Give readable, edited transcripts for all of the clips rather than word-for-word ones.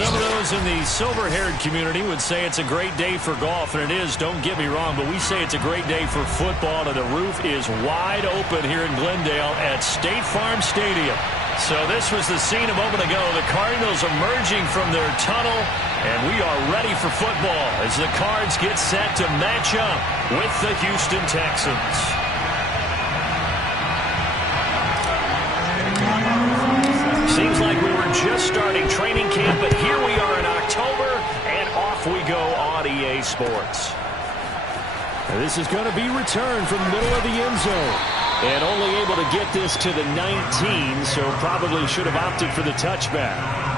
Some of those in the silver-haired community would say it's a great day for golf, and it is, don't get me wrong, but we say it's a great day for football, and the roof is wide open here in Glendale at State Farm Stadium. So this was the scene a moment ago. The Cardinals emerging from their tunnel, and we are ready for football as the Cards get set to match up with the Houston Texans. Seems like we were just starting training camp, but here we are in October, and off we go on EA Sports. This is going to be returned from the middle of the end zone. And only able to get this to the 19, so probably should have opted for the touchback.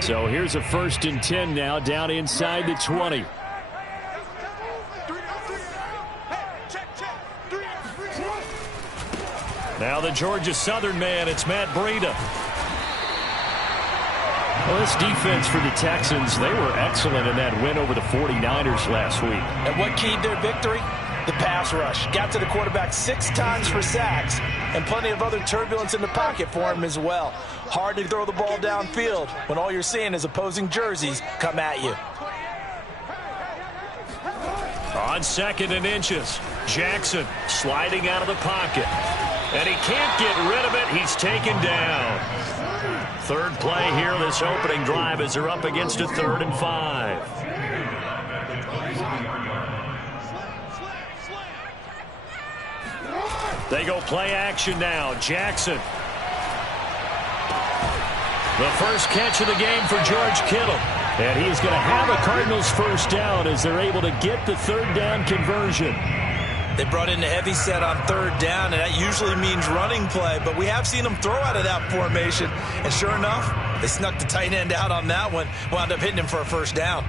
So here's a 1st and 10 now, down inside the 20. Now the Georgia Southern man, it's Matt Breida. Well, this defense for the Texans, they were excellent in that win over the 49ers last week. And what keyed their victory? The pass rush. Got to the quarterback 6 times for sacks, and plenty of other turbulence in the pocket for him as well. Hard to throw the ball downfield when all you're seeing is opposing jerseys come at you. On 2nd and inches, Jackson sliding out of the pocket. And he can't get rid of it. He's taken down. 3rd play here this opening drive as they're up against a 3rd and 5. They go play action now. Jackson. The first catch of the game for George Kittle. And he's going to have a Cardinals 1st down as they're able to get the 3rd down conversion. They brought in the heavy set on 3rd down, and that usually means running play, but we have seen them throw out of that formation, and sure enough, they snuck the tight end out on that one, wound up hitting him for a 1st down.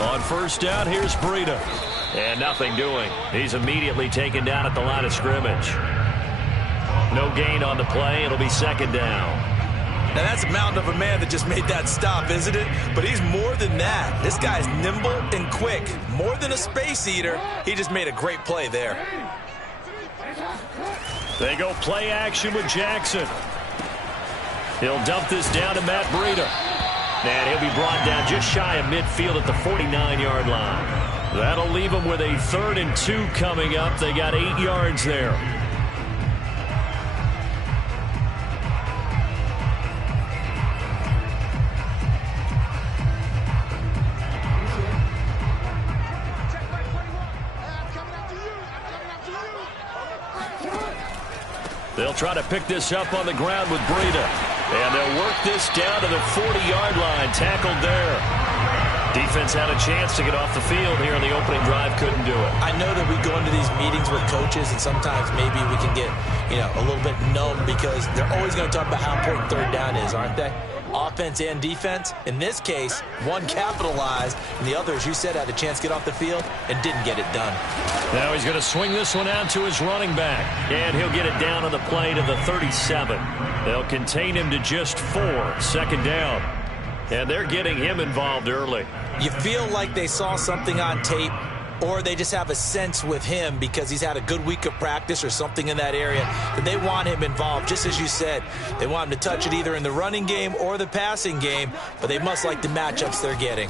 On 1st down, here's Breida. And nothing doing. He's immediately taken down at the line of scrimmage. No gain on the play. It'll be 2nd down. Now, that's a mountain of a man that just made that stop, isn't it? But he's more than that. This guy's nimble and quick. More than a space eater. He just made a great play there. They go play action with Jackson. He'll dump this down to Matt Breida. And he'll be brought down just shy of midfield at the 49-yard line. That'll leave them with a 3rd and 2 coming up. They got 8 yards there. They'll try to pick this up on the ground with Breida. And they'll work this down to the 40-yard line. Tackled there. Defense had a chance to get off the field here in the opening drive. Couldn't do it. I know that we go into these meetings with coaches, and sometimes maybe we can get, a little bit numb because they're always going to talk about how important 3rd down is, aren't they? Offense and defense. In this case, one capitalized, and the other, as you said, had a chance to get off the field and didn't get it done. Now he's going to swing this one out to his running back, and he'll get it down on the play to the 37. They'll contain him to just 4. 2nd down. And they're getting him involved early. You feel like they saw something on tape, or they just have a sense with him because he's had a good week of practice or something in that area that they want him involved. Just as you said, they want him to touch it either in the running game or the passing game, but they must like the matchups they're getting.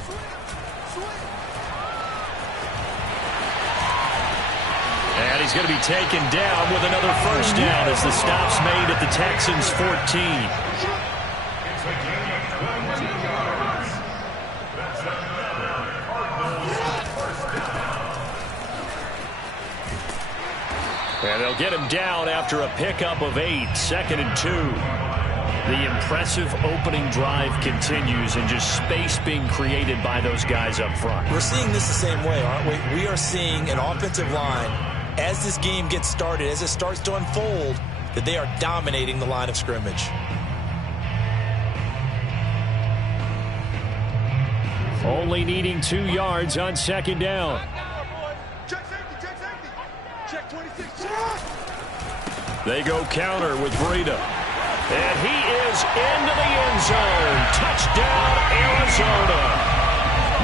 And he's going to be taken down with another 1st down as the stop's made at the Texans' 14. And they'll get him down after a pickup of 8. 2nd and 2. The impressive opening drive continues, and just space being created by those guys up front. We're seeing this the same way, aren't we? We are seeing an offensive line, as this game gets started, as it starts to unfold, that they are dominating the line of scrimmage. Only needing 2 yards on second down. Check safety, check safety. Check 26. They go counter with Breida. And he is into the end zone. Touchdown, Arizona.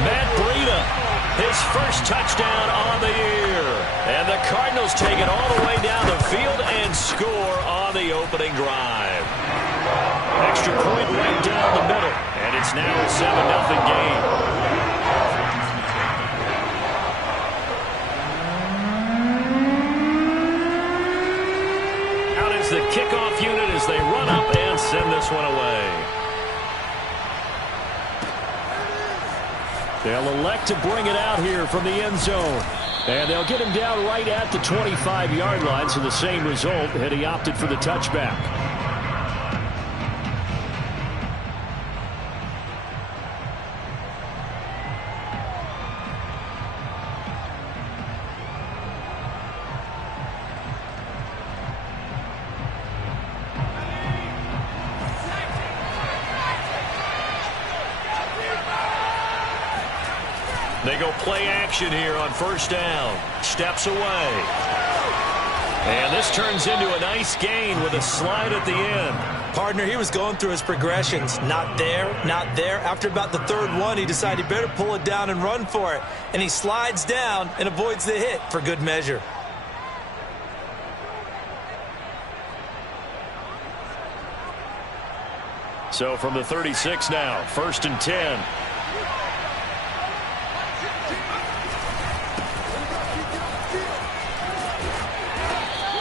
Matt Breida, his first touchdown on the year. And the Cardinals take it all the way down the field and score on the opening drive. Extra point right down the middle. And it's now a 7-0 game. The kickoff unit as they run up and send this one away. They'll elect to bring it out here from the end zone. And they'll get him down right at the 25-yard line, so the same result had he opted for the touchback. They go play action here on first down. Steps away. And this turns into a nice gain with a slide at the end. Partner, he was going through his progressions. Not there, not there. After about the third one, he decided he better pull it down and run for it. And he slides down and avoids the hit for good measure. So from the 36 now, 1st and 10.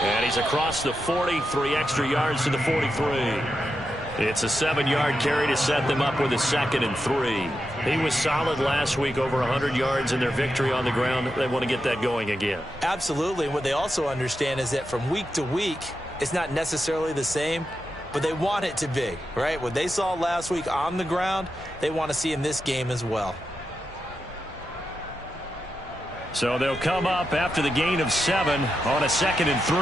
And he's across the 40, 3 extra yards to the 43. It's a 7-yard carry to set them up with a 2nd and 3. He was solid last week, over 100 yards in their victory on the ground. They want to get that going again. Absolutely. And what they also understand is that from week to week, it's not necessarily the same, but they want it to be, right? What they saw last week on the ground, they want to see in this game as well. So they'll come up after the gain of 7 on a 2nd and 3.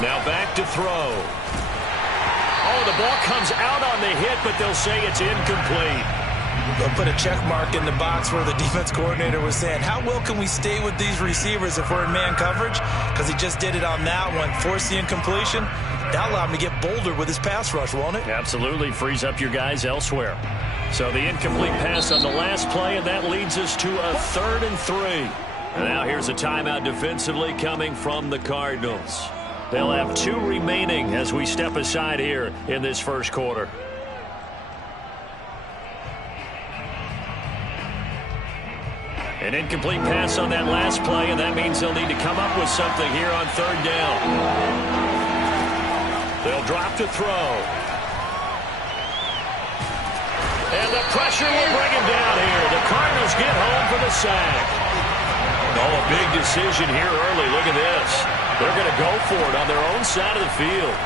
Now back to throw. Oh, the ball comes out on the hit, but they'll say it's incomplete. They'll put a check mark in the box where the defense coordinator was saying, how well can we stay with these receivers if we're in man coverage? Because he just did it on that one, forced the incompletion. That allowed him to get bolder with his pass rush, won't it? Absolutely, frees up your guys elsewhere. So the incomplete pass on the last play, and that leads us to a 3rd and 3. And now here's a timeout defensively coming from the Cardinals. They'll have 2 remaining as we step aside here in this first quarter. An incomplete pass on that last play, and that means they'll need to come up with something here on 3rd down. They'll drop to throw. And the pressure will bring him down here. The Cardinals get home for the sack. Oh, a big decision here early. Look at this. They're going to go for it on their own side of the field.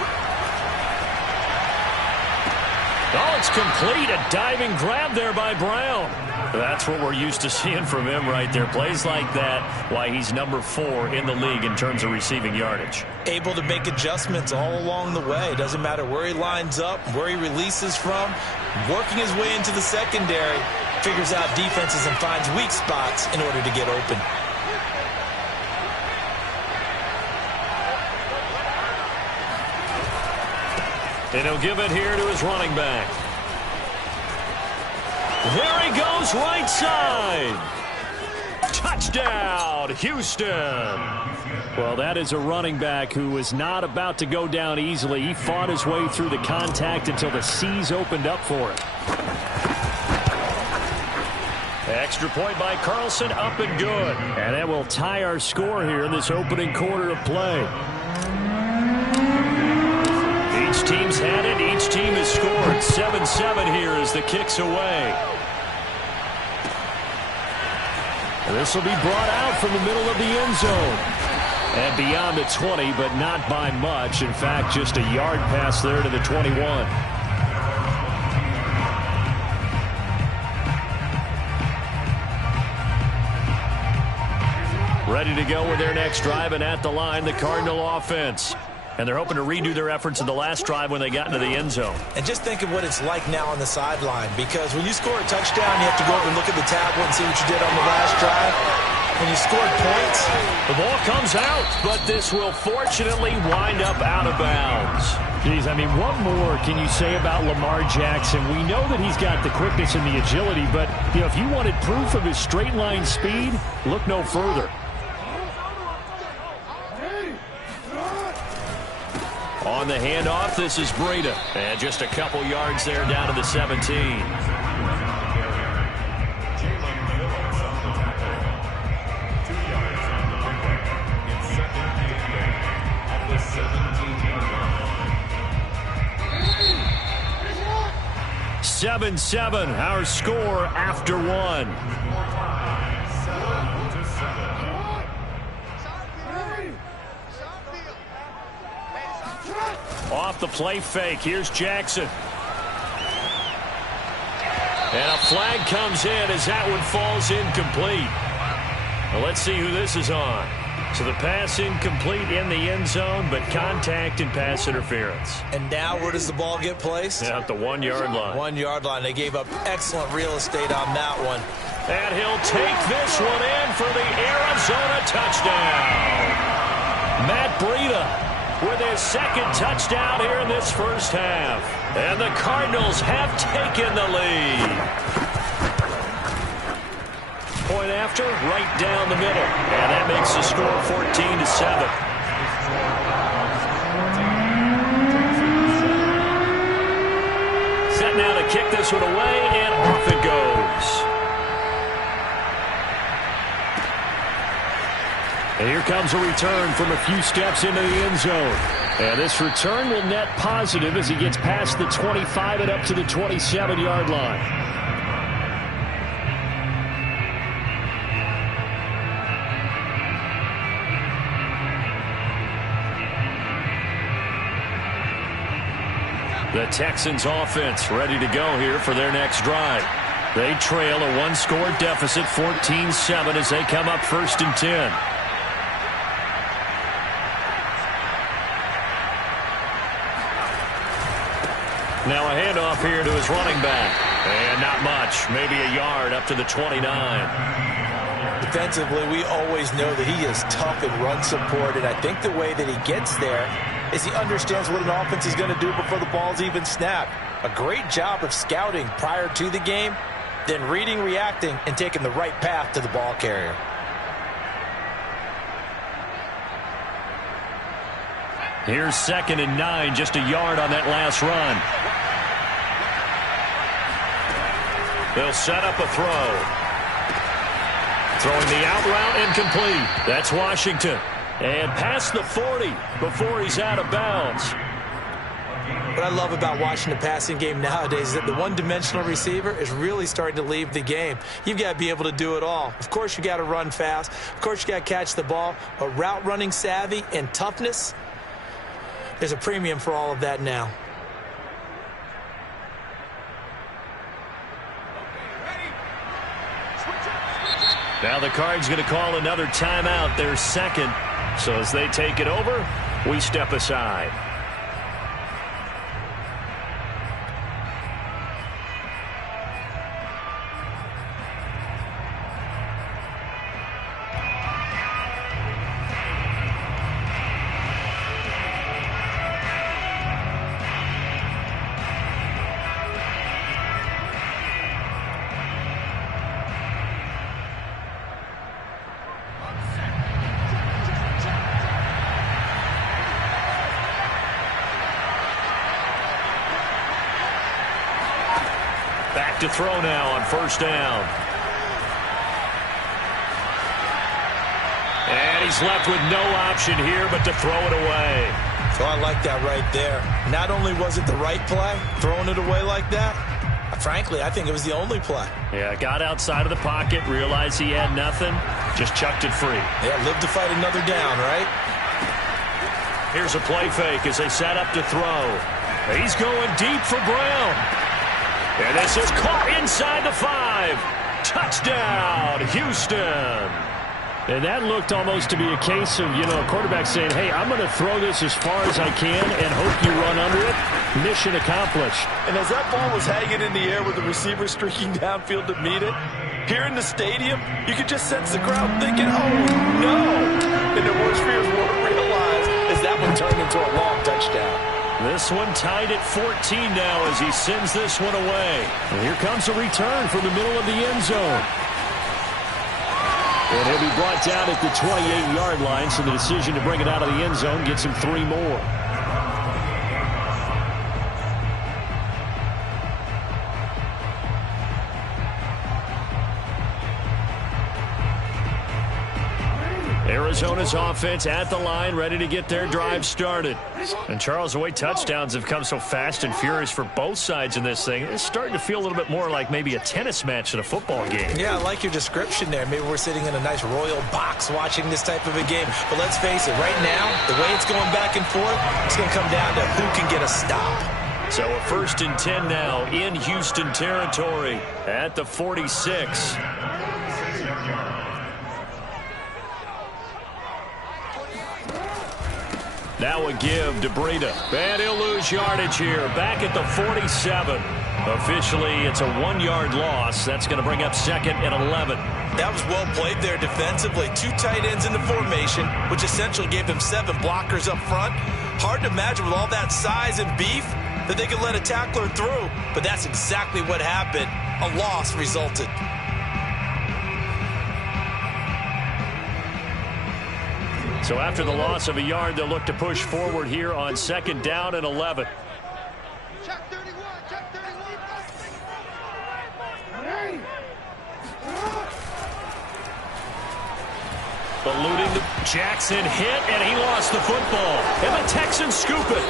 Oh, it's complete. A diving grab there by Brown. That's what we're used to seeing from him right there. Plays like that, why he's number 4 in the league in terms of receiving yardage. Able to make adjustments all along the way. Doesn't matter where he lines up, where he releases from. Working his way into the secondary, figures out defenses and finds weak spots in order to get open. And he'll give it here to his running back. There he goes, right side. Touchdown, Houston. Well, that is a running back who was not about to go down easily. He fought his way through the contact until the seas opened up for him. Extra point by Carlson, up and good. And that will tie our score here in this opening quarter of play. Each team's had it. Each team has scored. 7-7 here as the kick's away. And this will be brought out from the middle of the end zone. And beyond the 20, but not by much. In fact, just a yard pass there to the 21. Ready to go with their next drive, and at the line, the Cardinal offense. And they're hoping to redo their efforts in the last drive when they got into the end zone. And just think of what it's like now on the sideline, because when you score a touchdown, you have to go over and look at the tablet and see what you did on the last drive. When you scored points, the ball comes out, but this will fortunately wind up out of bounds. Geez, I mean, what more can you say about Lamar Jackson? We know that he's got the quickness and the agility, but you know, if you wanted proof of his straight line speed, look no further. On the handoff, this is Breida. And just a couple yards there down to the 17. Seven, our score after one. Off the play fake, here's Jackson. And a flag comes in as that one falls incomplete. Well, let's see who this is on. So the pass incomplete in the end zone, but contact and pass interference. And now where does the ball get placed? At the 1 yard line. 1 yard line. They gave up excellent real estate on that one. And he'll take this one in for the Arizona touchdown. Matt Breida with his second touchdown here in this first half. And the Cardinals have taken the lead. Point after, right down the middle. And that makes the score 14-7. Set now to kick this one away, and off it goes. And here comes a return from a few steps into the end zone. And this return will net positive as he gets past the 25 and up to the 27-yard line. The Texans offense ready to go here for their next drive. They trail a one-score deficit, 14-7, as they come up 1st and 10. Now a handoff here to his running back. And not much, maybe a yard up to the 29. Defensively, we always know that he is tough in run support, and I think the way that he gets there is he understands what an offense is going to do before the ball's even snapped. A great job of scouting prior to the game, then reading, reacting, and taking the right path to the ball carrier. Here's 2nd and 9, just a yard on that last run. They'll set up a throw. Throwing the out route incomplete. That's Washington. And past the 40 before he's out of bounds. What I love about watching the passing game nowadays is that the one-dimensional receiver is really starting to leave the game. You've got to be able to do it all. Of course, you got to run fast. Of course, you got to catch the ball. But route running savvy and toughness, there's a premium for all of that now. Now the Cards going to call another timeout, their second. So as they take it over, we step aside. Back to throw now on 1st down. And he's left with no option here but to throw it away. So I like that right there. Not only was it the right play, throwing it away like that, frankly, I think it was the only play. Yeah, got outside of the pocket, realized he had nothing, just chucked it free. Yeah, live to fight another down, right? Here's a play fake as they set up to throw. He's going deep for Brown. And this is caught inside the 5. Touchdown, Houston. And that looked almost to be a case of, a quarterback saying, hey, I'm going to throw this as far as I can and hope you run under it. Mission accomplished. And as that ball was hanging in the air with the receiver streaking downfield to meet it, here in the stadium, you could just sense the crowd thinking, oh, no. And their worst fears weren't realized as that one turned into a long touchdown. This one tied at 14 now as he sends this one away. And here comes a return from the middle of the end zone. And he'll be brought down at the 28-yard line, so the decision to bring it out of the end zone gets him 3 more. Arizona's offense at the line, ready to get their drive started. And Charles, the way touchdowns have come so fast and furious for both sides in this thing, it's starting to feel a little bit more like maybe a tennis match than a football game. Yeah, I like your description there. Maybe we're sitting in a nice royal box watching this type of a game. But let's face it, right now, the way it's going back and forth, it's going to come down to who can get a stop. So a 1st and 10 now in Houston territory at the 46. Now a give to Breida. And he'll lose yardage here. Back at the 47. Officially, it's a 1-yard loss. That's going to bring up 2nd and 11. That was well played there defensively. 2 tight ends in the formation, which essentially gave them 7 blockers up front. Hard to imagine with all that size and beef that they could let a tackler through. But that's exactly what happened. A loss resulted. So after the loss of a yard, they'll look to push forward here on 2nd down and 11. Check 31, check 31. Eluding the Jackson hit, and he lost the football. And the Texans scoop it.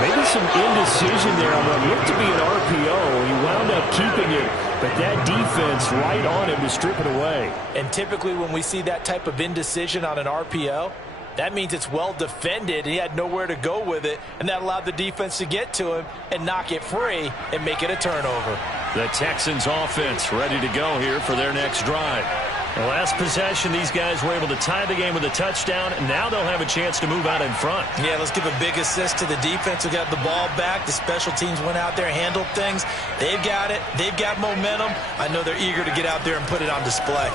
Maybe some indecision there on what looked to be an RPO. He wound up keeping it, but that defense right on him to strip it away. And typically when we see that type of indecision on an RPO, that means it's well defended. He had nowhere to go with it, and that allowed the defense to get to him and knock it free and make it a turnover. The Texans offense ready to go here for their next drive. The last possession, these guys were able to tie the game with a touchdown, and now they'll have a chance to move out in front. Yeah, let's give a big assist to the defense who got the ball back. The special teams went out there, handled things. They've got it. They've got momentum. I know they're eager to get out there and put it on display.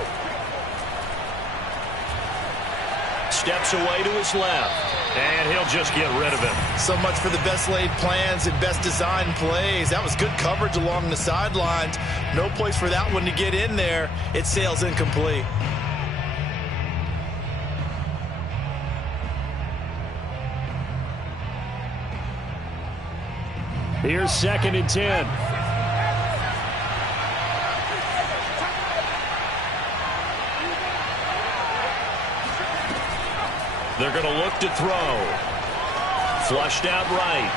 Steps away to his left, and he'll just get rid of it. So much for the best laid plans and best designed plays. That was good coverage along the sidelines. No place for that one to get in there. It sails incomplete. Here's 2nd and 10. They're going to look to throw. Flushed out right.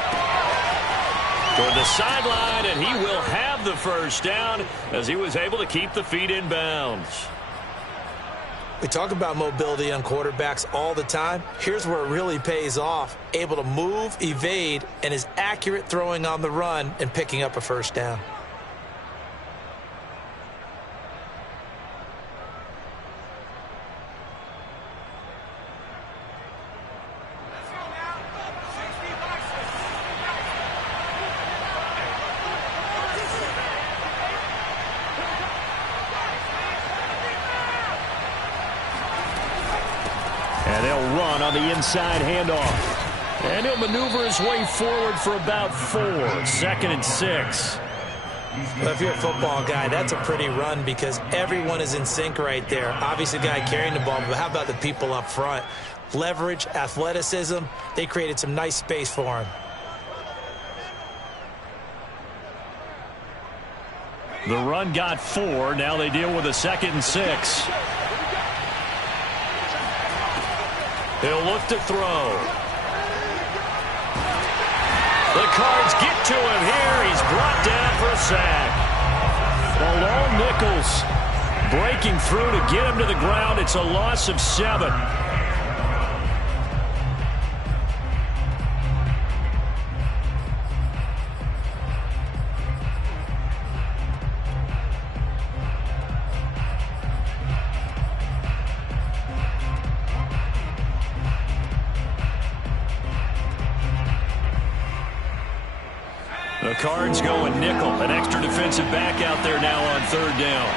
Toward the sideline, and he will have the first down as he was able to keep the feet in bounds. We talk about mobility on quarterbacks all the time. Here's where it really pays off. Able to move, evade, and is accurate throwing on the run and picking up a first down. And they'll run on the inside handoff. And he'll maneuver his way forward for about 4. 2nd and 6. Well, if you're a football guy, that's a pretty run because everyone is in sync right there. Obviously, the guy carrying the ball, but how about the people up front? Leverage, athleticism, they created some nice space for him. The run got 4. Now they deal with a 2nd and 6. He'll look to throw. The Cards get to him here. He's brought down for a sack. Malone Nichols breaking through to get him to the ground. It's a loss of 7. The Cards going nickel. An extra defensive back out there now on third down.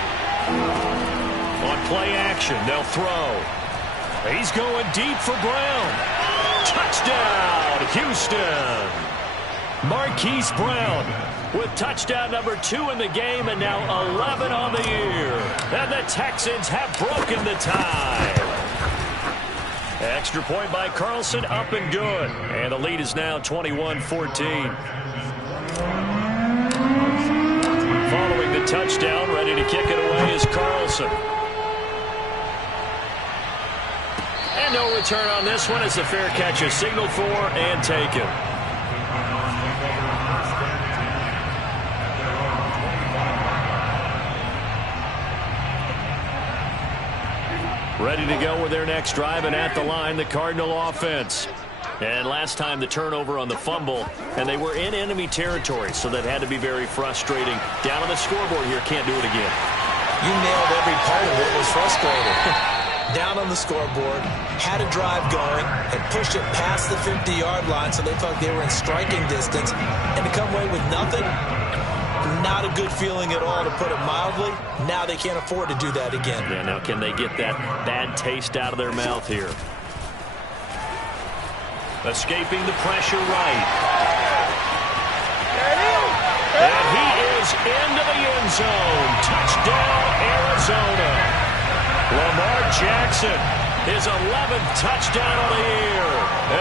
On play action, they'll throw. He's going deep for Brown. Touchdown, Houston. Marquise Brown with touchdown number 2 in the game and now 11 on the year. And the Texans have broken the tie. Extra point by Carlson, up and good. And the lead is now 21-14. Following the touchdown, ready to kick it away is Carlson. And no return on this one as the fair catch is signaled for and taken. Ready to go with their next drive, and at the line, the Cardinal offense. And last time the turnover on the fumble, and they were in enemy territory, so that had to be very frustrating. Down on the scoreboard here, can't do it again. You nailed every part of what was frustrating. Down on the scoreboard, had a drive going, had pushed it past the 50-yard line, so they thought they were in striking distance, and to come away with nothing, not a good feeling at all, to put it mildly. Now they can't afford to do that again. Yeah, now can they get that bad taste out of their mouth here? Escaping the pressure right. And he is into the end zone. Touchdown, Arizona. Lamar Jackson, his 11th touchdown of the year.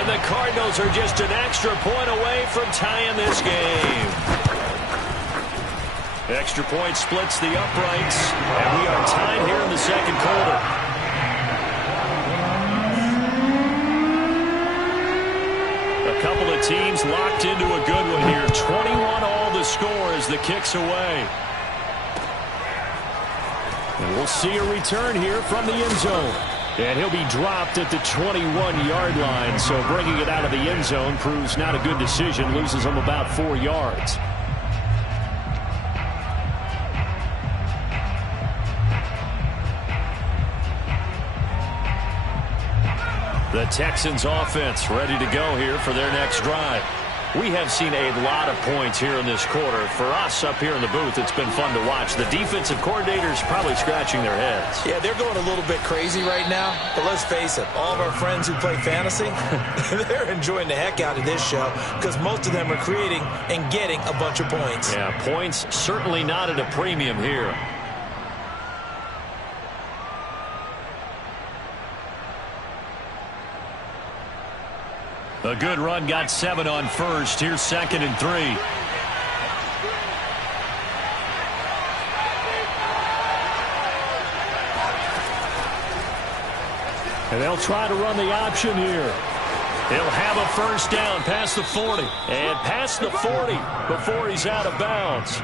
And the Cardinals are just an extra point away from tying this game. Extra point splits the uprights, and we are tied here in the second quarter. A couple of teams locked into a good one here. 21-all the score as the kick's away. And we'll see a return here from the end zone. And he'll be dropped at the 21-yard line, so bringing it out of the end zone proves not a good decision. Loses him about 4 yards. The Texans offense ready to go here for their next drive. We have seen a lot of points here in this quarter. For us up here in the booth, it's been fun to watch. The defensive coordinators probably scratching their heads. Yeah, they're going a little bit crazy right now. But let's face it, all of our friends who play fantasy, they're enjoying the heck out of this show because most of them are creating and getting a bunch of points. Yeah, points certainly not at a premium here. A good run, got 7 on first. Here's 2nd and 3. And they'll try to run the option here. He'll have a first down past the 40. And past the 40 before he's out of bounds.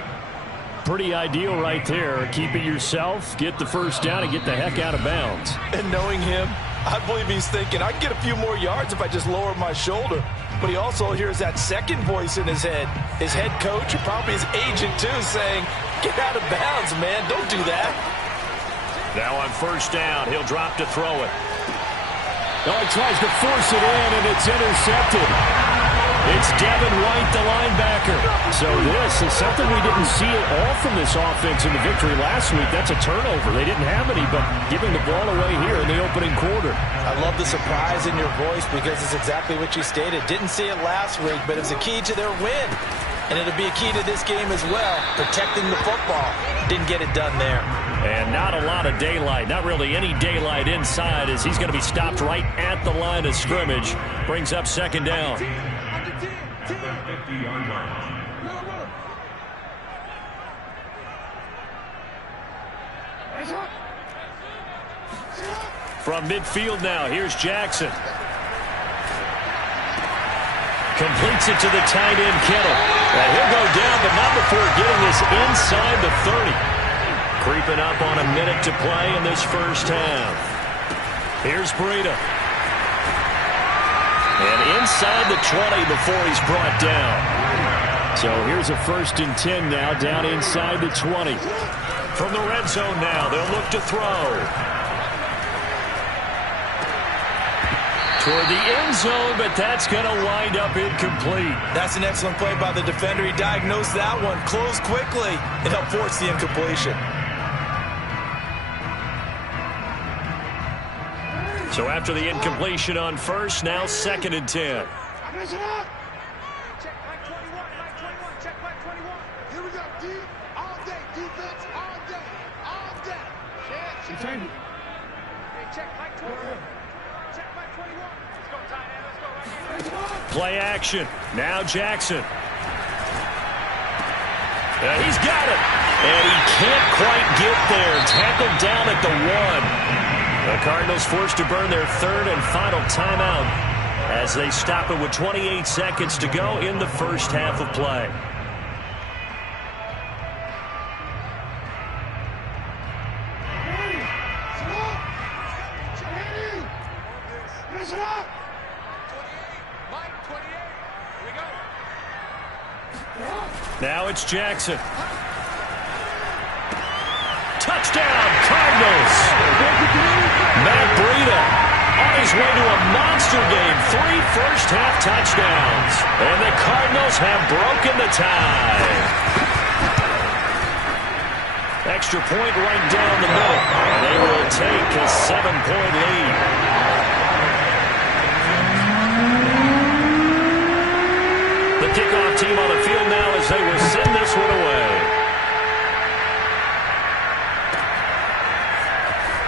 Pretty ideal right there. Keep it yourself, get the first down, and get the heck out of bounds. And knowing him, I believe he's thinking, I can get a few more yards if I just lower my shoulder. But he also hears that second voice in his head. His head coach, and probably his agent too, saying, get out of bounds, man. Don't do that. Now on first down, he'll drop to throw it. Oh, he tries to force it in, and it's intercepted. It's Devin White, the linebacker. So this is something we didn't see at all from this offense in the victory last week. That's a turnover. They didn't have any, but giving the ball away here in the opening quarter. I love the surprise in your voice because it's exactly what you stated. Didn't see it last week, but it's a key to their win. And it'll be a key to this game as well, protecting the football. Didn't get it done there. And not a lot of daylight, not really any daylight inside as he's going to be stopped right at the line of scrimmage. Brings up 2nd down. From midfield now, here's Jackson. Completes it to the tight end, Kittle. And he'll go down, but not before getting this inside the 30. Creeping up on a minute to play in this first half. Here's Breida. And inside the 20 before he's brought down. So here's a 1st and 10 now, down inside the 20. From the red zone now, they'll look to throw. toward the end zone, but that's going to wind up incomplete. That's an excellent play by the defender. He diagnosed that one, closed quickly, and helped force the incompletion. So after the incompletion on first, now 2nd and 10. Check back 21, back 21, check back 21. Here we go, D. All day, defense, all day, all day. Check. Hey, check back 21. Check back 21. Let's go, tight end, let's go right here. Play action. Now Jackson. He's got it. And he can't quite get there. Tackled down at the 1. The Cardinals forced to burn their 3rd and final timeout as they stop it with 28 seconds to go in the first half of play. Now it's Jackson. Touchdown, Cardinals. Matt Breida on his way to a monster game. 3 first-half touchdowns. And the Cardinals have broken the tie. Extra point right down the middle. And they will take a 7-point lead. The kickoff team on the field now as they will send this one away.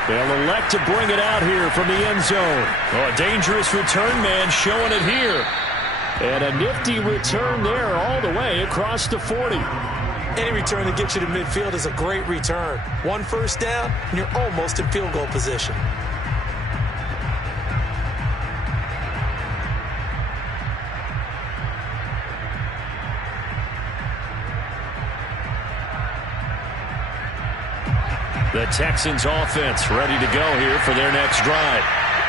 They'll elect to bring it out here from the end zone. Oh, a dangerous return man showing it here. And a nifty return there all the way across the 40. Any return that gets you to midfield is a great return. 1 first down, and you're almost in field goal position. The Texans offense ready to go here for their next drive.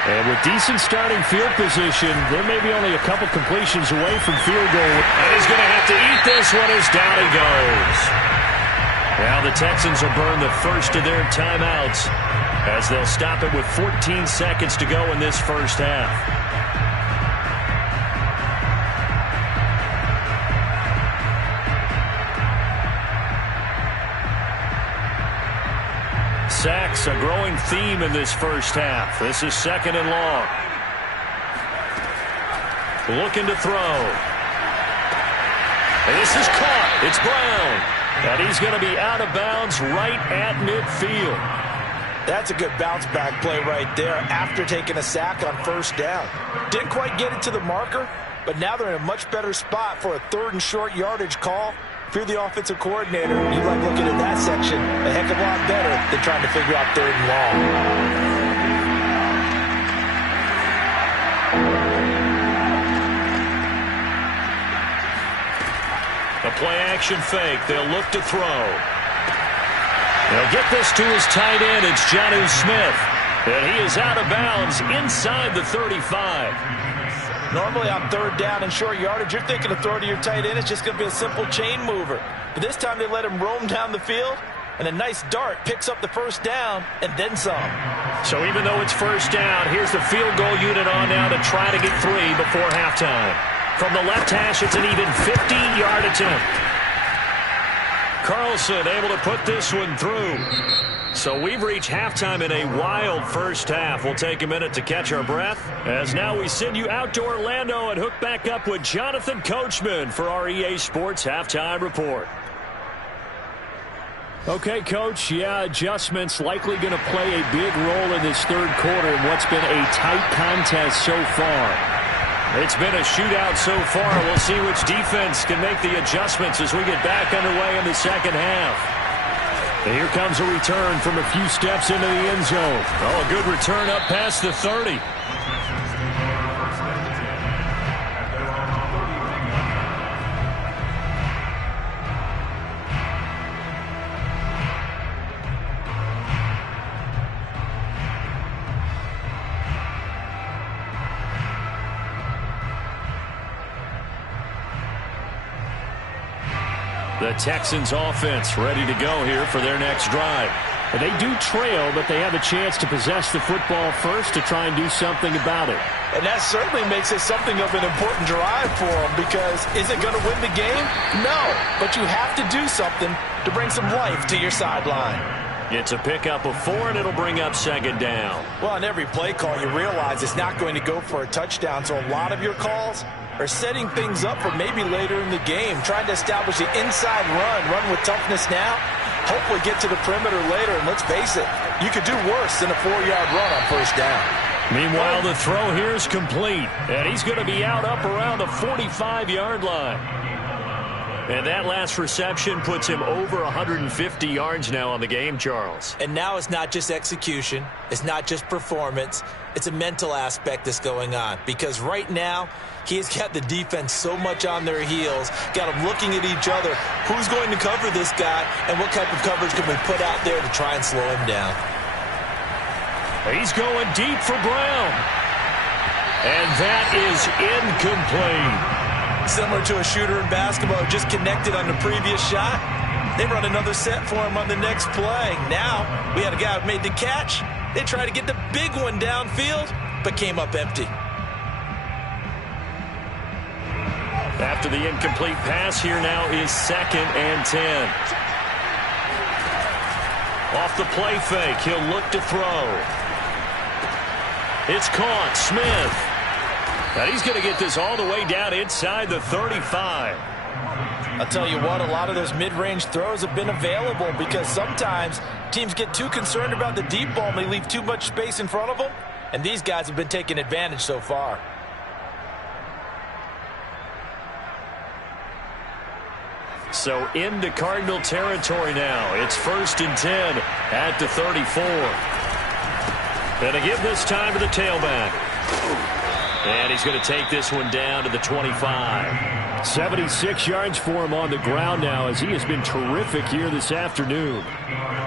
And with decent starting field position, there may be only a couple completions away from field goal. And he's going to have to eat this one as down he goes. Now the Texans will burn the first of their timeouts as they'll stop it with 14 seconds to go in this first half. Sacks, a growing theme in this first half. This is 2nd and long. Looking to throw. And this is caught. It's Brown. And he's going to be out of bounds right at midfield. That's a good bounce back play right there after taking a sack on first down. Didn't quite get it to the marker, but now they're in a much better spot for a 3rd and short yardage call. If you're the offensive coordinator, you like looking at that section a heck of a lot better than trying to figure out 3rd and long. A play-action fake. They'll look to throw. They'll get this to his tight end. It's Jonnu Smith. And he is out of bounds inside the 35. Normally on 3rd down and short yardage, you're thinking to throw to your tight end. It's just going to be a simple chain mover. But this time they let him roam down the field, and a nice dart picks up the first down and then some. So even though it's first down, here's the field goal unit on now to try to get 3 before halftime. From the left hash, it's an even 50-yard attempt. Carlson able to put this one through. So we've reached halftime in a wild first half. We'll take a minute to catch our breath as now we send you out to Orlando and hook back up with Jonathan Coachman for our EA Sports Halftime Report. Okay, Coach, adjustments likely going to play a big role in this 3rd quarter in what's been a tight contest so far. It's been a shootout so far. We'll see which defense can make the adjustments as we get back underway in the 2nd half. And here comes a return from a few steps into the end zone. Oh, a good return up past the 30. The Texans offense ready to go here for their next drive. And they do trail, but they have a chance to possess the football first to try and do something about it. And that certainly makes it something of an important drive for them, because is it going to win the game? No, but you have to do something to bring some life to your sideline. It's a pickup of 4, and it'll bring up second down. Well, on every play call, you realize it's not going to go for a touchdown, so a lot of your calls are setting things up for maybe later in the game, trying to establish the inside run with toughness now, hopefully get to the perimeter later, and let's face it, you could do worse than a 4-yard run on first down. Meanwhile, the throw here is complete, and he's going to be out up around the 45-yard line. And that last reception puts him over 150 yards now on the game, Charles. And now it's not just execution. It's not just performance. It's a mental aspect that's going on. Because right now, he has got the defense so much on their heels, got them looking at each other. Who's going to cover this guy, and what type of coverage can we put out there to try and slow him down? He's going deep for Brown. And that is incomplete. Similar to a shooter in basketball who just connected on the previous shot. They run another set for him on the next play. Now, we had a guy who made the catch. They tried to get the big one downfield, but came up empty. After the incomplete pass, here now is 2nd and 10. Off the play fake, he'll look to throw. It's caught. Smith. And he's going to get this all the way down inside the 35. I'll tell you what, a lot of those mid-range throws have been available because sometimes teams get too concerned about the deep ball and they leave too much space in front of them. And these guys have been taking advantage so far. So into Cardinal territory now. It's 1st and 10 at the 34. And to give this time to the tailback. And he's going to take this one down to the 25. 76 yards for him on the ground now, as he has been terrific here this afternoon.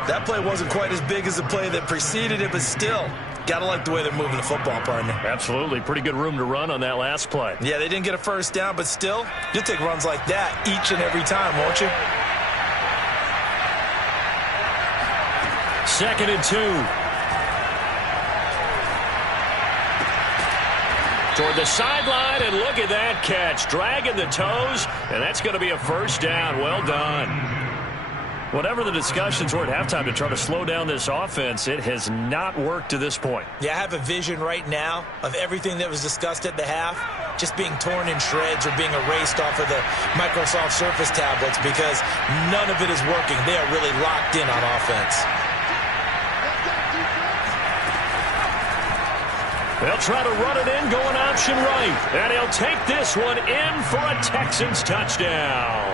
That play wasn't quite as big as the play that preceded it, but still, got to like the way they're moving the football, partner. Absolutely. Pretty good room to run on that last play. Yeah, they didn't get a first down, but still, you'll take runs like that each and every time, won't you? 2nd and 2. Toward the sideline, and look at that catch. Dragging the toes, and that's going to be a first down. Well done. Whatever the discussions were at halftime to try to slow down this offense, it has not worked to this point. Yeah, I have a vision right now of everything that was discussed at the half just being torn in shreds or being erased off of the Microsoft Surface tablets because none of it is working. They are really locked in on offense. They'll try to run it in, going option right. And he'll take this one in for a Texans touchdown.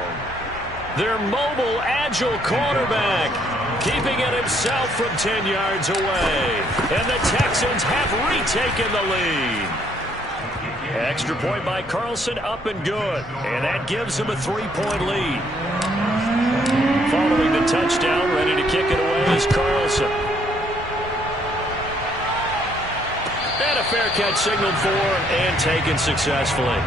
Their mobile, agile quarterback keeping it himself from 10 yards away. And the Texans have retaken the lead. Extra point by Carlson, up and good. And that gives them a 3-point lead. Following the touchdown, ready to kick it away is Carlson. And a fair catch signaled for and taken successfully.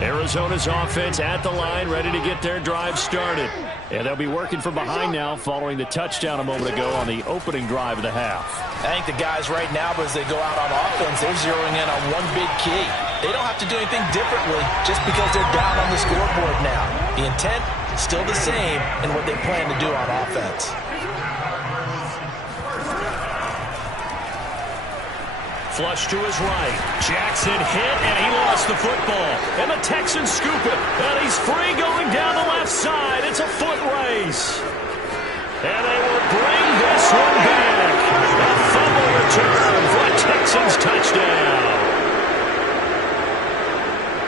Arizona's offense at the line, ready to get their drive started. And they'll be working from behind now following the touchdown a moment ago on the opening drive of the half. I think the guys right now, as they go out on offense, they're zeroing in on one big key. They don't have to do anything differently just because they're down on the scoreboard now. The intent is still the same in what they plan to do on offense. Flush to his right. Jackson hit, and he lost the football. And the Texans scoop it. And he's free going down the left side. It's a foot race. And they will bring this one back. A fumble return for a Texans touchdown.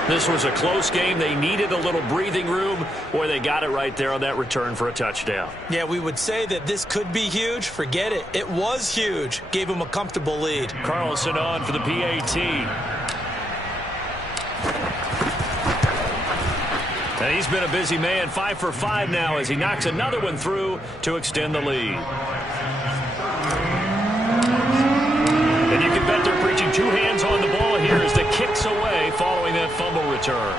This was a close game. They needed a little breathing room. Boy, they got it right there on that return for a touchdown. Yeah, we would say that this could be huge. Forget it. It was huge. Gave him a comfortable lead. Carlson on for the PAT. And he's been a busy man, 5 for 5 now as he knocks another one through to extend the lead. And you can bet they're preaching two hands on the ball here as the kick's away following that fumble return.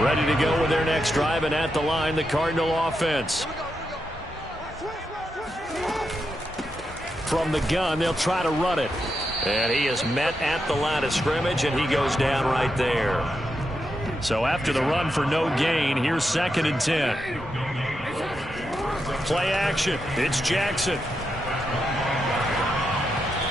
Ready to go with their next drive, and at the line, the Cardinal offense. From the gun, they'll try to run it. And he is met at the line of scrimmage, and he goes down right there. So after the run for no gain, here's 2nd and 10. Play action. It's Jackson.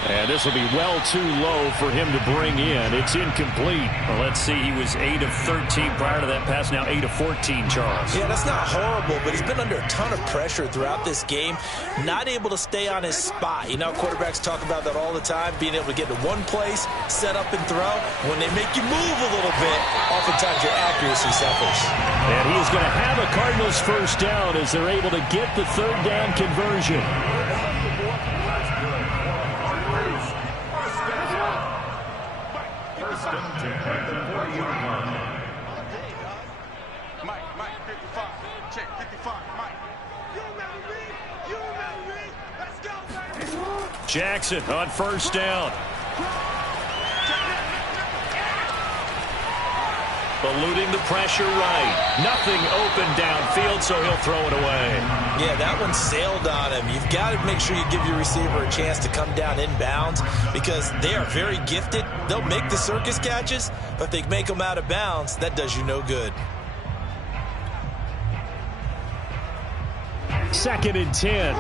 And this will be well too low for him to bring in. It's incomplete. Well, let's see. He was 8 of 13 prior to that pass. Now 8 of 14, Charles. Yeah, that's not horrible, but he's been under a ton of pressure throughout this game. Not able to stay on his spot. You know, quarterbacks talk about that all the time, being able to get to one place, set up and throw. When they make you move a little bit, oftentimes your accuracy suffers. And he is going to have a Cardinals first down as they're able to get the 3rd down conversion. Jackson on first down. Eluding the pressure right. Nothing open downfield, so he'll throw it away. Yeah, that one sailed on him. You've got to make sure you give your receiver a chance to come down inbounds because they are very gifted. They'll make the circus catches, but if they make them out of bounds, that does you no good. 2nd and 10.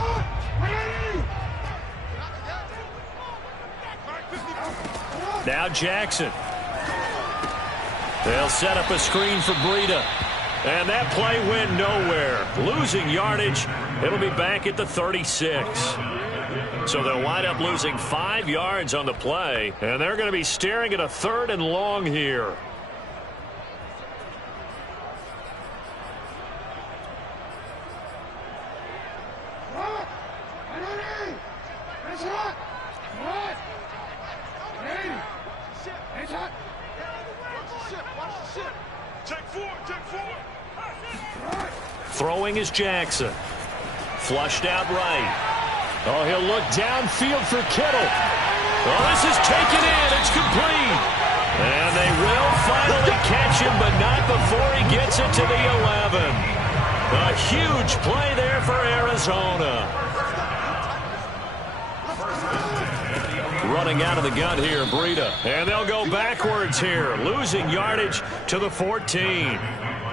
Now Jackson. They'll set up a screen for Breida. And that play went nowhere. Losing yardage. It'll be back at the 36. So they'll wind up losing 5 yards on the play. And they're going to be staring at a 3rd and long here. Throwing is Jackson. Flushed out right. Oh, he'll look downfield for Kittle. Oh, this is taken in. It's complete. And they will finally catch him, but not before he gets it to the 11. A huge play there for Arizona. Running out of the gun here, Breida. And they'll go backwards here, losing yardage to the 14.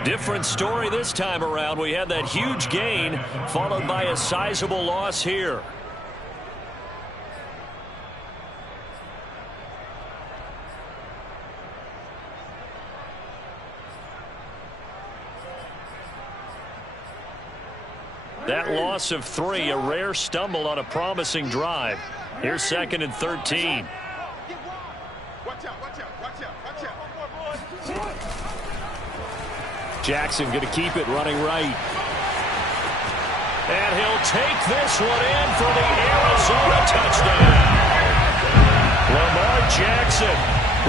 Different story this time around. We had that huge gain followed by a sizable loss here. That loss of 3, a rare stumble on a promising drive. Here's 2nd and 13. Watch out, watch out, watch out, watch out. Jackson going to keep it running right. And he'll take this one in for the Arizona touchdown. Lamar Jackson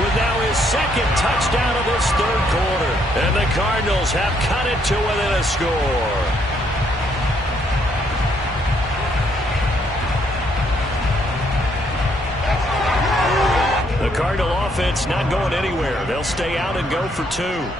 with now his 2nd touchdown of this 3rd quarter. And the Cardinals have cut it to within a score. The Cardinal offense not going anywhere. They'll stay out and go for 2.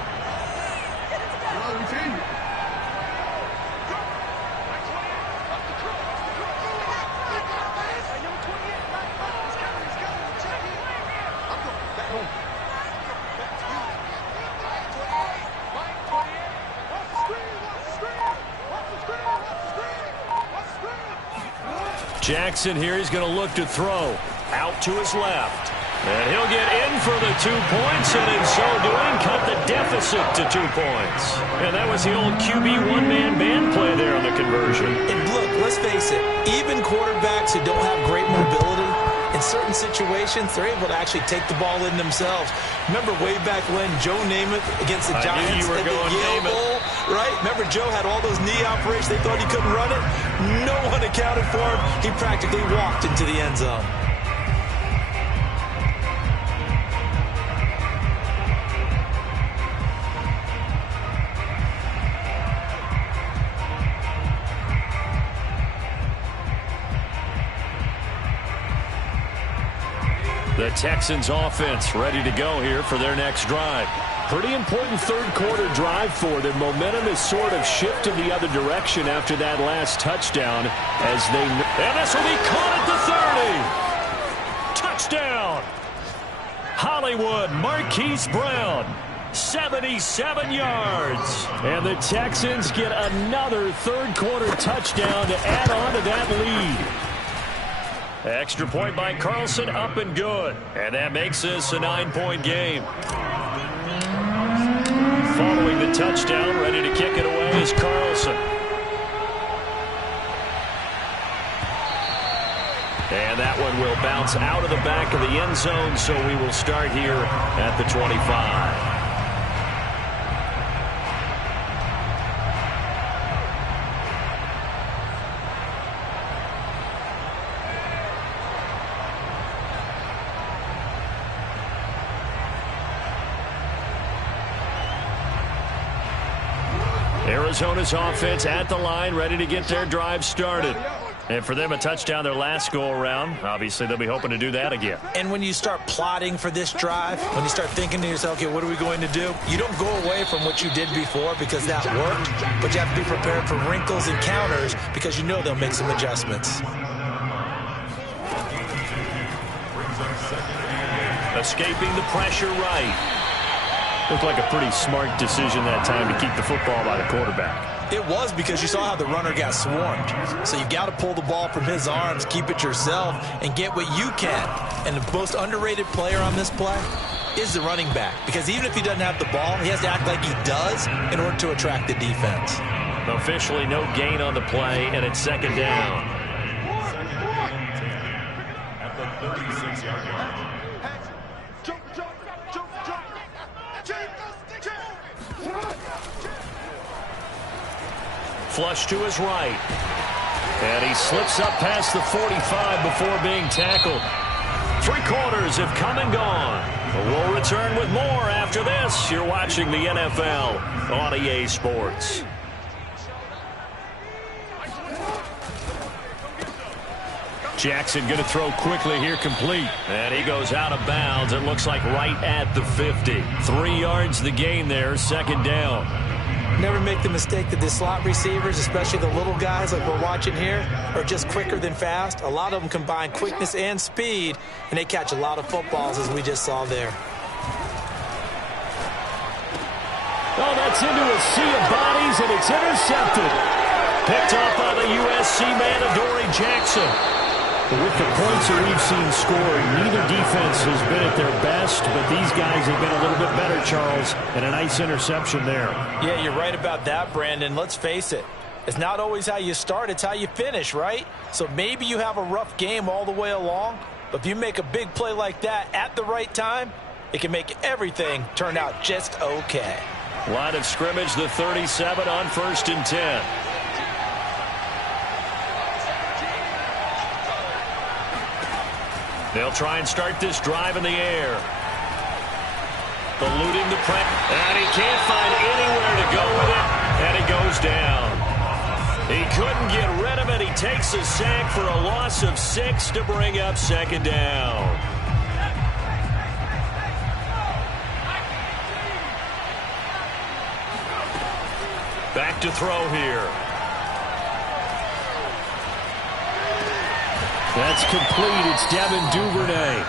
Jackson here, he's going to look to throw. Out to his left. And he'll get in for the 2 points, and in so doing, cut the deficit to 2 points. And that was the old QB one-man band play there on the conversion. And look, let's face it, even quarterbacks who don't have great mobility, in certain situations, they're able to actually take the ball in themselves. Remember way back when Joe Namath against the Giants at the Yale Bowl, right? Remember Joe had all those knee operations. They thought he couldn't run it. No one accounted for him. He practically walked into the end zone. The Texans offense ready to go here for their next drive. Pretty important third-quarter drive for them. Momentum has sort of shifted the other direction after that last touchdown. And this will be caught at the 30. Touchdown. Hollywood Marquise Brown. 77 yards. And the Texans get another third-quarter touchdown to add on to that lead. Extra point by Carlson, up and good. And that makes this a 9-point game. Following the touchdown, ready to kick it away is Carlson. And that one will bounce out of the back of the end zone, so we will start here at the 25. Arizona's offense at the line, ready to get their drive started. And for them, a touchdown their last go-around. Obviously, they'll be hoping to do that again. And when you start plotting for this drive, when you start thinking to yourself, okay, what are we going to do? You don't go away from what you did before because that worked, but you have to be prepared for wrinkles and counters because you know they'll make some adjustments. Escaping the pressure right. Looked like a pretty smart decision that time to keep the football by the quarterback. It was, because you saw how the runner got swarmed. So you got to pull the ball from his arms, keep it yourself, and get what you can. And the most underrated player on this play is the running back. Because even if he doesn't have the ball, he has to act like he does in order to attract the defense. Officially no gain on the play, and it's second down. At the 36-yard line. Flush to his right. And he slips up past the 45 before being tackled. 3 quarters have come and gone. We'll return with more after this. You're watching the NFL on EA Sports. Jackson going to throw quickly here, complete. And he goes out of bounds. It looks like right at the 50. 3 yards the gain there, second down. Never make the mistake that the slot receivers, especially the little guys like we're watching here, are just quicker than fast. A lot of them combine quickness and speed, and they catch a lot of footballs, as we just saw there. Oh, that's into a sea of bodies, and it's intercepted. Picked off by the USC man, Adoree Jackson. But with the points that we've seen scored, neither defense has been at their best, but these guys have been a little bit better, Charles, and a nice interception there. Yeah, you're right about that, Brandon. Let's face it. It's not always how you start, it's how you finish, right? So maybe you have a rough game all the way along, but if you make a big play like that at the right time, it can make everything turn out just okay. Line of scrimmage, the 37 on 1st and 10. They'll try and start this drive in the air. Eluding the press. And he can't find anywhere to go with it. And it goes down. He couldn't get rid of it. He takes a sack for a loss of 6 to bring up second down. Back to throw here. That's complete. It's Devin Duvernay.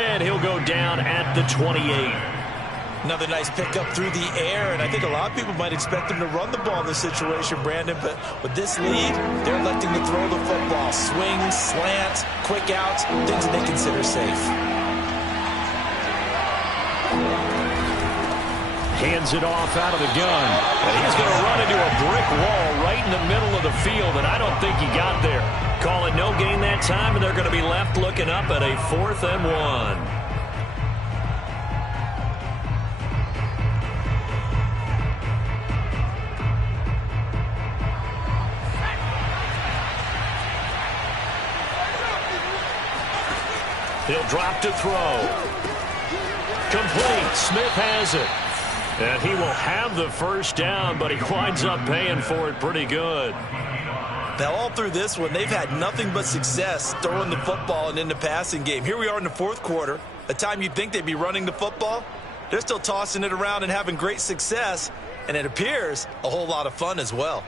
And he'll go down at the 28. Another nice pickup through the air, and I think a lot of people might expect him to run the ball in this situation, Brandon, but with this lead, they're electing to throw the football. Swings, slants, quick outs, things that they consider safe. Hands it off out of the gun. And he's going to run into a brick wall right in the middle of the field, and I don't think he got there. Call it no gain that time, and they're going to be left looking up at a 4th and 1. He'll drop to throw. Complete. Smith has it. And he will have the first down, but he winds up paying for it pretty good. Now, all through this one, they've had nothing but success throwing the football and in the passing game. Here we are in the 4th quarter. A time you'd think they'd be running the football, they're still tossing it around and having great success, and it appears a whole lot of fun as well.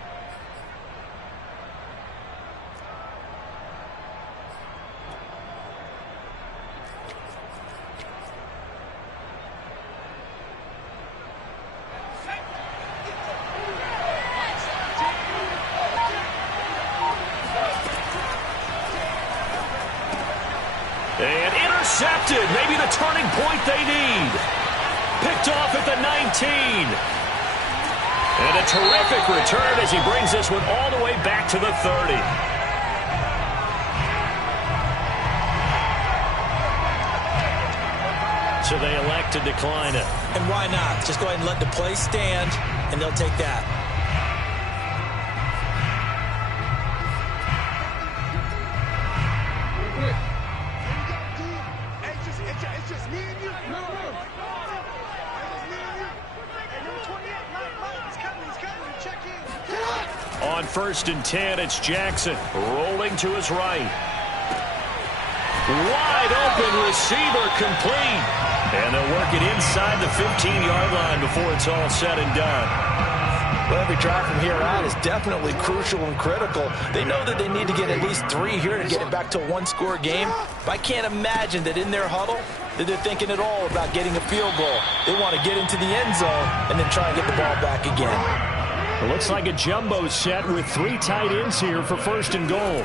And intercepted. Maybe the turning point they need. Picked off at the 19. And a terrific return as he brings this one all the way back to the 30. So they elect to decline it. And why not? Just go ahead and let the play stand, and they'll take that. On 1st and 10, it's Jackson rolling to his right. Wide open receiver complete. And they'll work it inside the 15-yard line before it's all said and done. Well, every drive from here out is definitely crucial and critical. They know that they need to get at least 3 here to get it back to a one-score game. But I can't imagine that in their huddle that they're thinking at all about getting a field goal. They want to get into the end zone and then try and get the ball back again. It looks like a jumbo set with 3 tight ends here for 1st and goal.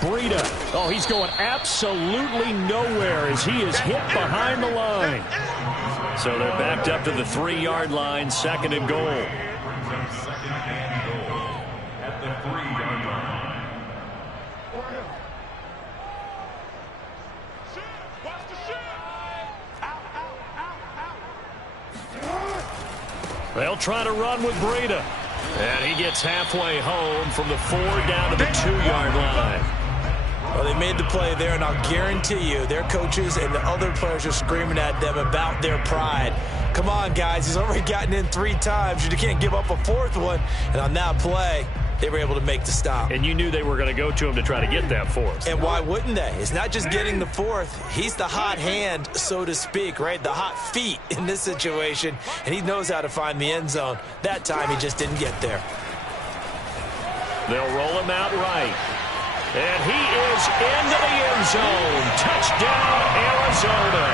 Breida. Oh, he's going absolutely nowhere as he is hit behind the line. So they're backed up to the 3-yard line, 2nd and goal. At the 3-yard line. Watch the shot. They'll try to run with Breida. And he gets halfway home from the 4 down to the 2-yard line. Well, they made the play there, and I'll guarantee you their coaches and the other players are screaming at them about their pride. Come on, guys. He's already gotten in 3 times. You can't give up a 4th one. And on that play, they were able to make the stop. And you knew they were going to go to him to try to get that 4th. And why wouldn't they? It's not just getting the 4th. He's the hot hand, so to speak, right? The hot feet in this situation. And he knows how to find the end zone. That time, he just didn't get there. They'll roll him out right. And he is into the end zone. Touchdown, Arizona.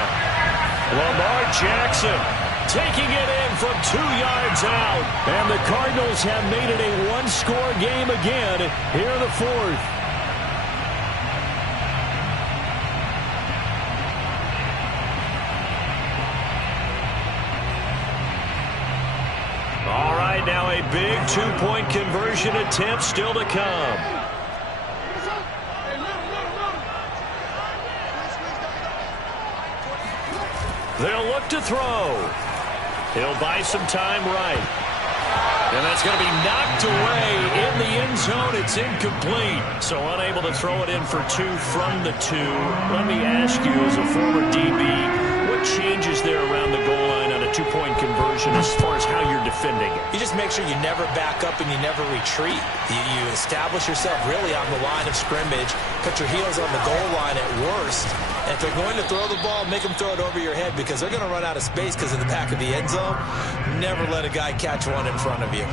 Lamar Jackson taking it in from 2 yards out. And the Cardinals have made it a one-score game again here in the 4th. All right, now a big 2-point conversion attempt still to come. They'll look to throw. He'll buy some time right. And that's going to be knocked away in the end zone. It's incomplete. So unable to throw it in for 2 from the 2. Let me ask you, as a former DB, what changes there around the goal line on a 2-point conversion as far as how you're defending it? You just make sure you never back up and you never retreat. You establish yourself really on the line of scrimmage, put your heels on the goal line at worst. And if they're going to throw the ball, make them throw it over your head because they're going to run out of space because of the back of the end zone. Never let a guy catch one in front of you.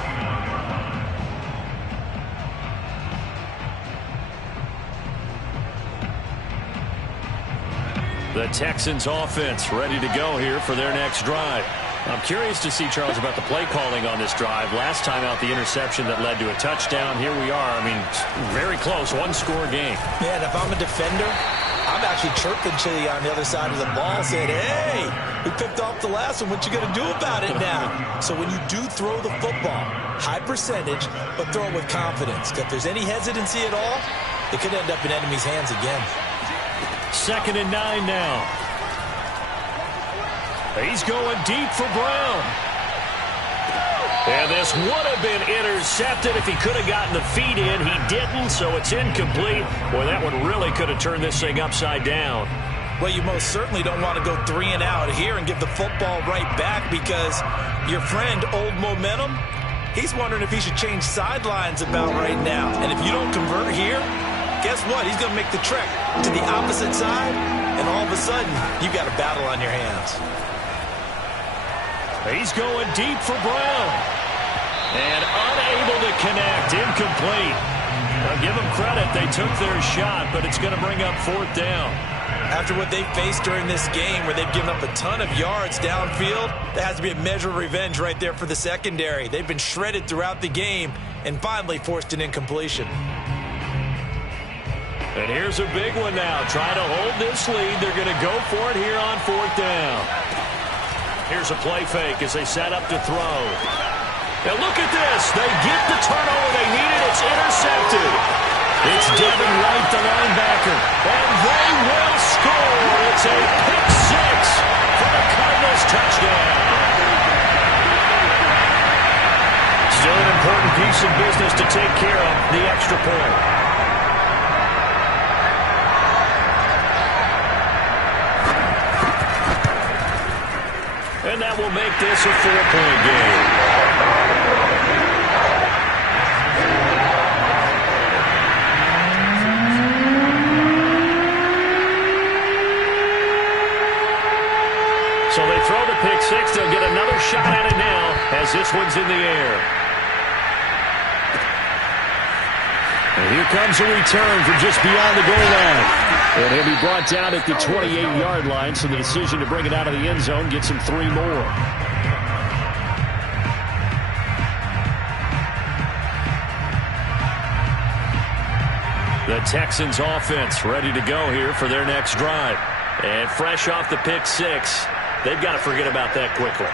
The Texans offense ready to go here for their next drive. I'm curious to see, Charles, about the play calling on this drive. Last time out, the interception that led to a touchdown. Here we are. I mean, very close, one-score game. Yeah, and if I'm a defender, I'm actually chirping to you on the other side of the ball, saying, hey, we picked off the last one. What you going to do about it now? So when you do throw the football, high percentage, but throw it with confidence. If there's any hesitancy at all, it could end up in enemy's hands again. 2nd and 9 now. He's going deep for Brown. And this would have been intercepted if he could have gotten the feet in. He didn't, so it's incomplete. Boy, that one really could have turned this thing upside down. Well, you most certainly don't want to go 3 and out here and give the football right back because your friend, Old Momentum, he's wondering if he should change sidelines about right now. And if you don't convert here, guess what? He's going to make the trek to the opposite side and all of a sudden, you've got a battle on your hands. He's going deep for Brown. And unable to connect. Incomplete. Now give them credit. They took their shot, but it's going to bring up 4th down. After what they faced during this game where they've given up a ton of yards downfield, there has to be a measure of revenge right there for the secondary. They've been shredded throughout the game and finally forced an incompletion. And here's a big one now. Trying to hold this lead. They're going to go for it here on 4th down. Here's a play fake as they set up to throw. Now look at this. They get the turnover they needed. It's intercepted. It's Devin White, the linebacker. And they will score. It's a pick 6 for the Cardinals touchdown. Still an important piece of business to take care of, the extra point. And that will make this a 4-point game. So they throw the pick 6. They'll get another shot at it now as this one's in the air. And here comes a return from just beyond the goal line. And he'll be brought down at the 28-yard line, so the decision to bring it out of the end zone gets him 3 more. The Texans offense ready to go here for their next drive. And fresh off the pick 6. They've got to forget about that quickly.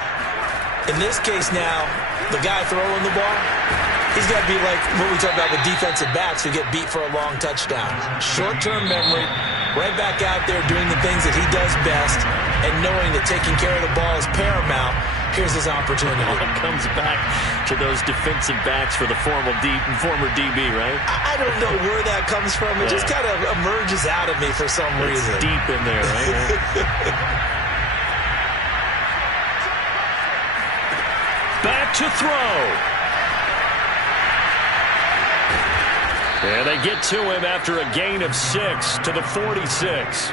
In this case now, the guy throwing the ball, he's got to be like what we talk about with defensive backs who get beat for a long touchdown. Short-term memory, right back out there doing the things that he does best, and knowing that taking care of the ball is paramount. Here's his opportunity. It comes back to those defensive backs for the former DB, right? I don't know where that comes from. It just kind of emerges out of me for some reason. It's deep in there, right? Back to throw. And they get to him after a gain of 6 to the 46.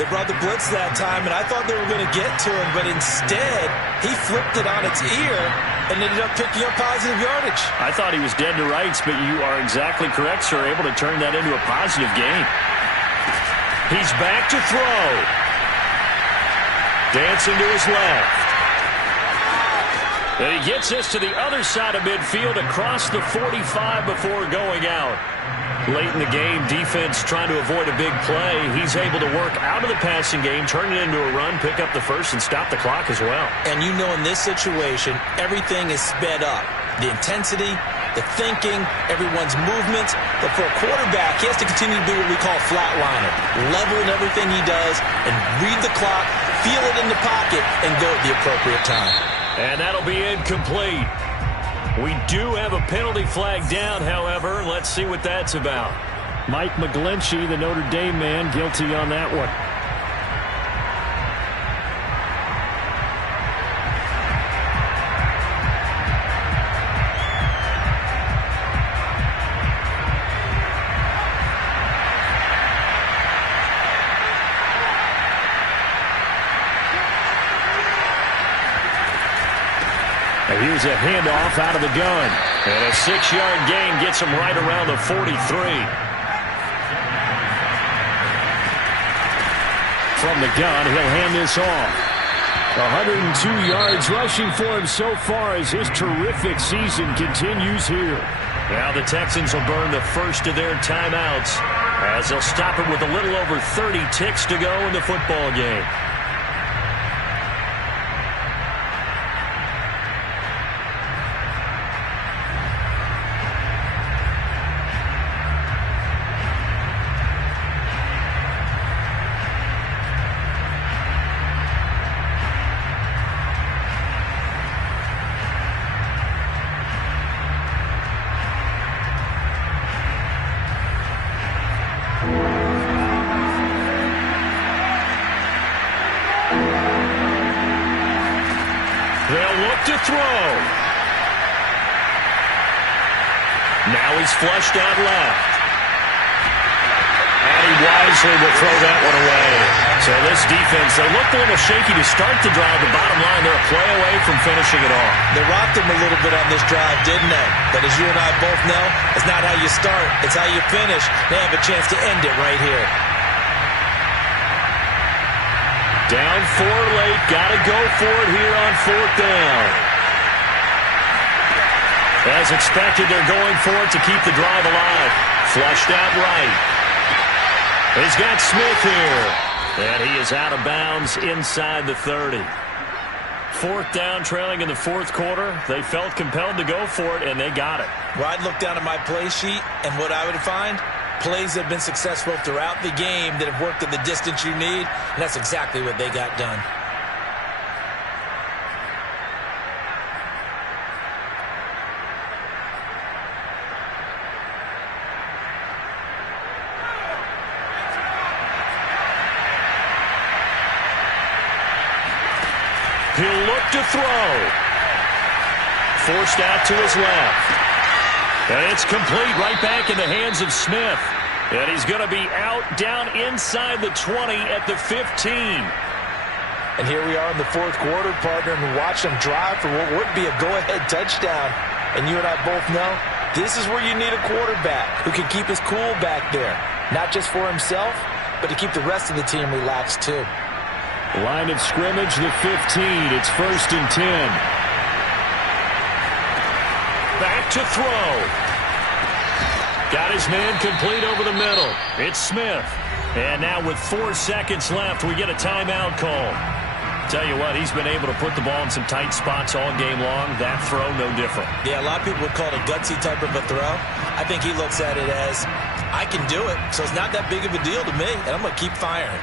They brought the blitz that time, and I thought they were going to get to him, but instead, he flipped it on its ear and ended up picking up positive yardage. I thought he was dead to rights, but you are exactly correct, sir. Able to turn that into a positive gain. He's back to throw. Dancing to his left. And he gets this to the other side of midfield across the 45 before going out. Late in the game, defense trying to avoid a big play. He's able to work out of the passing game, turn it into a run, pick up the first, and stop the clock as well. And you know in this situation, everything is sped up. The intensity, the thinking, everyone's movements. But for a quarterback, he has to continue to be what we call flatliner. Level in everything he does and read the clock, feel it in the pocket, and go at the appropriate time. And that'll be incomplete. We do have a penalty flag down, however. Let's see what that's about. Mike McGlinchey, the Notre Dame man, guilty on that one. Here's a handoff out of the gun. And a 6-yard gain gets him right around the 43. From the gun, he'll hand this off. 102 yards rushing for him so far as his terrific season continues here. Now the Texans will burn the first of their timeouts as they'll stop it with a little over 30 ticks to go in the football game. To throw. Now he's flushed out left. And he wisely will throw that one away. So this defense, they looked a little shaky to start the drive. The bottom line, they're a play away from finishing it off. They rocked them a little bit on this drive, didn't they? But as you and I both know, it's not how you start, it's how you finish. They have a chance to end it right here. Down 4 late, got to go for it here on 4th down. As expected, they're going for it to keep the drive alive. Flushed out right. He's got Smith here. And he is out of bounds inside the 30. 4th down, trailing in the 4th quarter. They felt compelled to go for it, and they got it. Well, I'd look down at my play sheet, and what I would find, plays that have been successful throughout the game that have worked at the distance you need, and that's exactly what they got done. He'll look to throw. Forced out to his left. And it's complete right back in the hands of Smith. And he's going to be out down inside the 20 at the 15. And here we are in the 4th quarter, partner, and watch them drive for what would be a go-ahead touchdown. And you and I both know this is where you need a quarterback who can keep his cool back there. Not just for himself, but to keep the rest of the team relaxed too. Line of scrimmage, the 15. It's 1st and 10. Back to throw. Got his man complete over the middle. It's Smith. And now with 4 seconds left, we get a timeout call. Tell you what, he's been able to put the ball in some tight spots all game long. That throw, no different. Yeah, a lot of people would call it a gutsy type of a throw. I think he looks at it as, I can do it, so it's not that big of a deal to me, and I'm going to keep firing.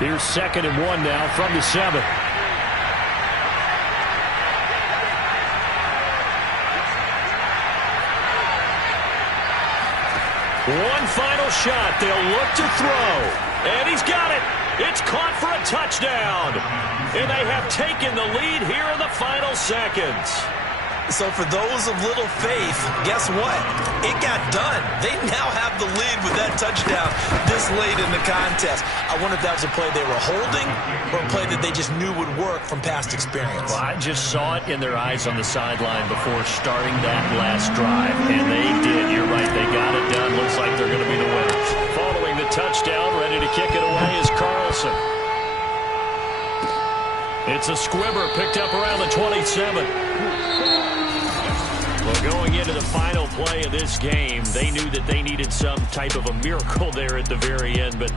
Here's 2nd and 1 now from the 7. One final shot. They'll look to throw. And he's got it. It's caught for a touchdown. And they have taken the lead here in the final seconds. So for those of little faith, guess what? It got done. They now have the lead with that touchdown this late in the contest. I wonder if that was a play they were holding or a play that they just knew would work from past experience. Well, I just saw it in their eyes on the sideline before starting that last drive, and they did. You're right. They got it done. Looks like they're going to be the winners. Following the touchdown, ready to kick it away is Carlson. It's a squibber picked up around the 27. Well, going into the final play of this game, they knew that they needed some type of a miracle there at the very end, but